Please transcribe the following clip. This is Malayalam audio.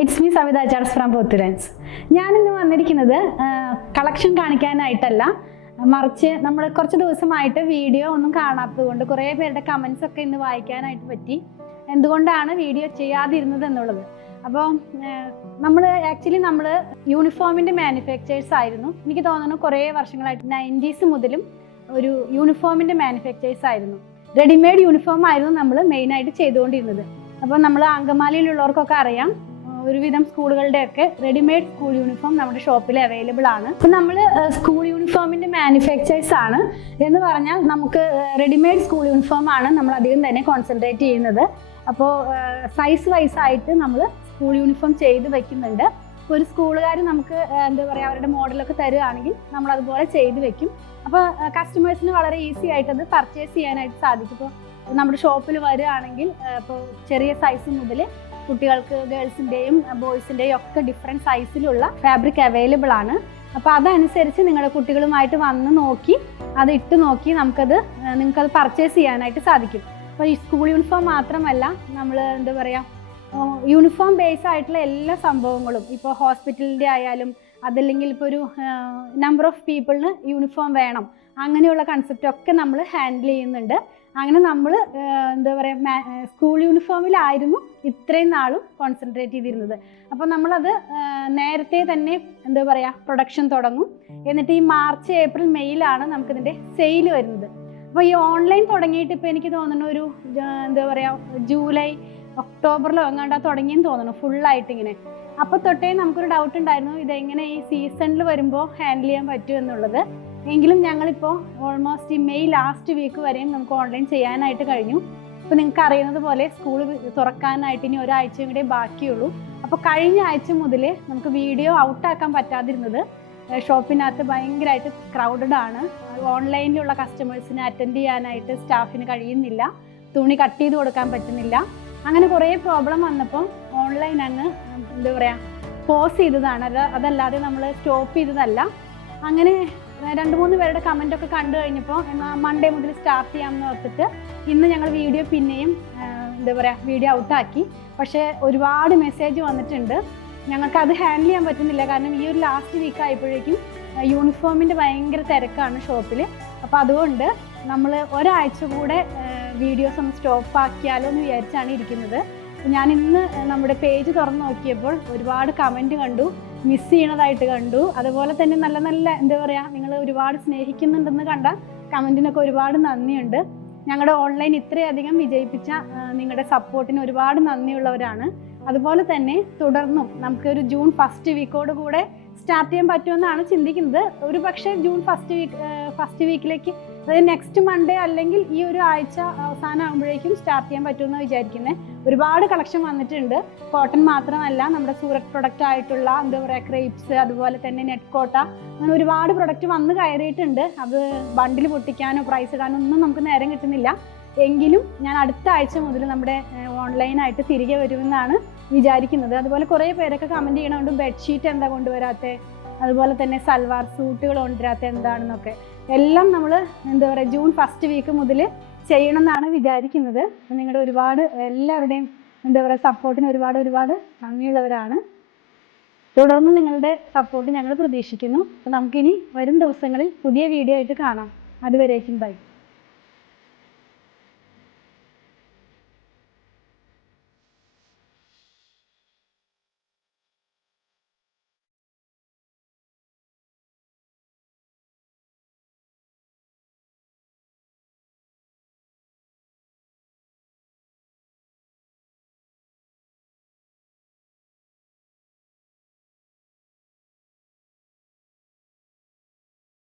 ഇറ്റ്സ് മീ സവിത ചാർസ് ഫ്രം പോത്തുലൻസ്. ഞാനിന്ന് വന്നിരിക്കുന്നത് കളക്ഷൻ കാണിക്കാനായിട്ടല്ല, മറിച്ച് നമ്മൾ കുറച്ച് ദിവസമായിട്ട് വീഡിയോ ഒന്നും കാണാത്തത് കൊണ്ട് കുറേ പേരുടെ കമൻസ് ഒക്കെ ഇന്ന് വായിക്കാനായിട്ട് പറ്റി. എന്തുകൊണ്ടാണ് വീഡിയോ ചെയ്യാതിരുന്നത് എന്നുള്ളത്. അപ്പോൾ നമ്മൾ യൂണിഫോമിൻ്റെ മാനുഫാക്ചേഴ്സ് ആയിരുന്നു. എനിക്ക് തോന്നുന്നു കുറേ വർഷങ്ങളായിട്ട് 90s മുതലും ഒരു യൂണിഫോമിൻ്റെ മാനുഫാക്ചേഴ്സ് ആയിരുന്നു. റെഡിമെയ്ഡ് യൂണിഫോം ആയിരുന്നു നമ്മൾ മെയിനായിട്ട് ചെയ്തുകൊണ്ടിരുന്നത്. അപ്പോൾ നമ്മൾ അങ്കമാലിയിലുള്ളവർക്കൊക്കെ അറിയാം, ഒരുവിധം സ്കൂളുകളുടെയൊക്കെ റെഡിമെയ്ഡ് സ്കൂൾ യൂണിഫോം നമ്മുടെ ഷോപ്പിൽ അവൈലബിൾ ആണ്. അപ്പം നമ്മൾ സ്കൂൾ യൂണിഫോമിൻ്റെ മാനുഫാക്ചേഴ്സ് ആണ് എന്ന് പറഞ്ഞാൽ നമുക്ക് റെഡിമെയ്ഡ് സ്കൂൾ യൂണിഫോം ആണ് നമ്മൾ അധികം തന്നെ കോൺസെൻട്രേറ്റ് ചെയ്യുന്നത്. അപ്പോൾ സൈസ് വൈസ് ആയിട്ട് നമ്മൾ സ്കൂൾ യൂണിഫോം ചെയ്ത് വയ്ക്കുന്നുണ്ട്. ഒരു സ്കൂളുകാർ നമുക്ക് എന്താ പറയുക, അവരുടെ മോഡലൊക്കെ തരുകയാണെങ്കിൽ നമ്മൾ അതുപോലെ ചെയ്ത് വെക്കും. അപ്പോൾ കസ്റ്റമേഴ്സിന് വളരെ ഈസി ആയിട്ട് അത് പർച്ചേസ് ചെയ്യാനായിട്ട് സാധിക്കും. ഇപ്പോൾ നമ്മുടെ ഷോപ്പിൽ വരികയാണെങ്കിൽ ഇപ്പോൾ ചെറിയ സൈസ് മുതൽ കുട്ടികൾക്ക് ഗേൾസിൻ്റെയും ബോയ്സിൻ്റെയും ഒക്കെ ഡിഫറെൻറ്റ് സൈസിലുള്ള ഫാബ്രിക് അവൈലബിൾ ആണ്. അപ്പോൾ അതനുസരിച്ച് നിങ്ങളുടെ കുട്ടികളുമായിട്ട് വന്ന് നോക്കി അത് ഇട്ട് നോക്കി നിങ്ങൾക്കത് പർച്ചേസ് ചെയ്യാനായിട്ട് സാധിക്കും. അപ്പോൾ ഈ സ്കൂൾ യൂണിഫോം മാത്രമല്ല, നമ്മൾ എന്താ പറയുക, യൂണിഫോം ബേസ് ആയിട്ടുള്ള എല്ലാ സംഭവങ്ങളും, ഇപ്പോൾ ഹോസ്പിറ്റലിൻ്റെ ആയാലും അതല്ലെങ്കിൽ ഇപ്പോൾ ഒരു നമ്പർ ഓഫ് പീപ്പിളിന് യൂണിഫോം വേണം, അങ്ങനെയുള്ള കൺസെപ്റ്റൊക്കെ നമ്മൾ ഹാൻഡിൽ ചെയ്യുന്നുണ്ട്. അങ്ങനെ നമ്മൾ എന്താ പറയുക, സ്കൂൾ യൂണിഫോമിലായിരുന്നു ഇത്രയും നാളും കോൺസെൻട്രേറ്റ് ചെയ്തിരുന്നത്. അപ്പോൾ നമ്മളത് നേരത്തെ തന്നെ എന്താ പറയുക പ്രൊഡക്ഷൻ തുടങ്ങും. എന്നിട്ട് ഈ മാർച്ച് ഏപ്രിൽ മെയ്യിലാണ് നമുക്കിതിൻ്റെ സെയിൽ വരുന്നത്. അപ്പോൾ ഈ ഓൺലൈൻ തുടങ്ങിയിട്ട് ഇപ്പോൾ എനിക്ക് തോന്നുന്നു ഒരു എന്താ പറയുക ജൂലൈ ഒക്ടോബറിലോ എങ്ങാണ്ടാ തുടങ്ങിയെന്ന് തോന്നുന്നു ഫുള്ളായിട്ട് ഇങ്ങനെ. അപ്പോൾ തൊട്ടേ നമുക്കൊരു ഡൗട്ട് ഉണ്ടായിരുന്നു ഇതെങ്ങനെ ഈ സീസണിൽ വരുമ്പോൾ ഹാൻഡിൽ ചെയ്യാൻ പറ്റും എന്നുള്ളത്. എങ്കിലും ഞങ്ങളിപ്പോൾ ഓൾമോസ്റ്റ് ഈ മെയ് ലാസ്റ്റ് വീക്ക് വരെയും നമുക്ക് ഓൺലൈൻ ചെയ്യാനായിട്ട് കഴിഞ്ഞു. ഇപ്പോൾ നിങ്ങൾക്ക് അറിയുന്നത് പോലെ സ്കൂൾ തുറക്കാനായിട്ട് ഇനി ഒരാഴ്ചയും കൂടെ ബാക്കിയുള്ളൂ. അപ്പോൾ കഴിഞ്ഞ ആഴ്ച മുതൽ നമുക്ക് വീഡിയോ ഔട്ടാക്കാൻ പറ്റാതിരുന്നത് ഷോപ്പിനകത്ത് ഭയങ്കരമായിട്ട് ക്രൗഡഡ് ആണ്. ഓൺലൈനിലുള്ള കസ്റ്റമേഴ്സിനെ അറ്റൻഡ് ചെയ്യാനായിട്ട് സ്റ്റാഫിന് കഴിയുന്നില്ല, തുണി കട്ട് ചെയ്ത് കൊടുക്കാൻ പറ്റുന്നില്ല. അങ്ങനെ കുറേ പ്രോബ്ലം വന്നപ്പോൾ ഓൺലൈൻ അങ്ങ് എന്താ പറയുക പോസ് ചെയ്തതാണ്, അതല്ലാതെ നമ്മൾ സ്റ്റോപ്പ് ചെയ്തതല്ല. അങ്ങനെ 2-3 പേരുടെ കമൻറ്റൊക്കെ കണ്ടു കഴിഞ്ഞപ്പോൾ മൺഡേ മുതൽ സ്റ്റാർട്ട് ചെയ്യാമെന്ന് ഓർത്തിട്ട് ഇന്ന് ഞങ്ങൾ വീഡിയോ പിന്നെയും എന്താ പറയുക വീഡിയോ ഔട്ടാക്കി. പക്ഷേ ഒരുപാട് മെസ്സേജ് വന്നിട്ടുണ്ട്, ഞങ്ങൾക്ക് അത് ഹാൻഡിൽ ചെയ്യാൻ പറ്റുന്നില്ല. കാരണം ഈ ഒരു ലാസ്റ്റ് വീക്ക് ആയപ്പോഴേക്കും യൂണിഫോമിൻ്റെ ഭയങ്കര തിരക്കാണ് ഷോപ്പിൽ. അപ്പോൾ അതുകൊണ്ട് നമ്മൾ ഒരാഴ്ച കൂടെ വീഡിയോസ് ഒന്ന് സ്റ്റോപ്പ് ആക്കിയാലോ എന്ന് വിചാരിച്ചാണ് ഇരിക്കുന്നത്. ഞാൻ ഇന്ന് നമ്മുടെ പേജ് തുറന്ന് നോക്കിയപ്പോൾ ഒരുപാട് കമൻറ്റ് കണ്ടു, മിസ് ചെയ്യണതായിട്ട് കണ്ടു. അതുപോലെ തന്നെ നല്ല നല്ല എന്താ പറയുക, നിങ്ങൾ ഒരുപാട് സ്നേഹിക്കുന്നുണ്ടെന്ന് കണ്ട കമൻറ്റിനൊക്കെ ഒരുപാട് നന്ദിയുണ്ട്. ഞങ്ങളുടെ ഓൺലൈൻ ഇത്രയധികം വിജയിപ്പിച്ച നിങ്ങളുടെ സപ്പോർട്ടിന് ഒരുപാട് നന്ദിയുള്ളവരാണ്. അതുപോലെ തന്നെ തുടർന്നും നമുക്കൊരു ജൂൺ ഫസ്റ്റ് വീക്കോട് കൂടെ സ്റ്റാർട്ട് ചെയ്യാൻ പറ്റുമെന്നാണ് ചിന്തിക്കുന്നത്. ഒരു പക്ഷേ ജൂൺ ഫസ്റ്റ് വീക്കിലേക്ക്, അതായത് നെക്സ്റ്റ് മൺഡേ അല്ലെങ്കിൽ ഈ ഒരു ആഴ്ച അവസാനം ആകുമ്പോഴേക്കും സ്റ്റാർട്ട് ചെയ്യാൻ പറ്റുമെന്ന് വിചാരിക്കുന്നത്. ഒരുപാട് കളക്ഷൻ വന്നിട്ടുണ്ട്. കോട്ടൺ മാത്രമല്ല, നമ്മുടെ സൂറത്ത് പ്രൊഡക്റ്റ് ആയിട്ടുള്ള എന്താ പറയുക ക്രേപ്സ്, അതുപോലെ തന്നെ നെറ്റ് കോട്ട, അങ്ങനെ ഒരുപാട് പ്രൊഡക്റ്റ് വന്ന് കയറിയിട്ടുണ്ട്. അത് ബണ്ടിൽ പൊട്ടിക്കാനോ പ്രൈസ് ഇടാനോ ഒന്നും നമുക്ക് നേരം കിട്ടുന്നില്ല. എങ്കിലും ഞാൻ അടുത്ത ആഴ്ച മുതൽ നമ്മുടെ ഓൺലൈനായിട്ട് തിരികെ വരുമെന്നാണ് വിചാരിക്കുന്നത്. അതുപോലെ കുറേ പേരൊക്കെ കമൻറ്റ് ചെയ്യണതുകൊണ്ട് ബെഡ്ഷീറ്റ് എന്താ കൊണ്ടുവരാത്തത്, അതുപോലെ തന്നെ സൽവാർ സൂട്ടുകൾ കൊണ്ടുവരാത്തത് എന്താണെന്നൊക്കെ എല്ലാം നമ്മൾ എന്താ പറയുക ജൂൺ ഫസ്റ്റ് വീക്ക് മുതൽ ചെയ്യണമെന്നാണ് വിചാരിക്കുന്നത്. നിങ്ങളുടെ ഒരുപാട് എല്ലാവരുടെയും എന്താ പറയുക സപ്പോർട്ടിന് ഒരുപാട് നന്ദിയുള്ളവരാണ്. തുടർന്ന് നിങ്ങളുടെ സപ്പോർട്ട് ഞങ്ങൾ പ്രതീക്ഷിക്കുന്നു. അപ്പോൾ നമുക്കിനി വരും ദിവസങ്ങളിൽ പുതിയ വീഡിയോ ആയിട്ട് കാണാം. അതുവരേക്കും ബൈ.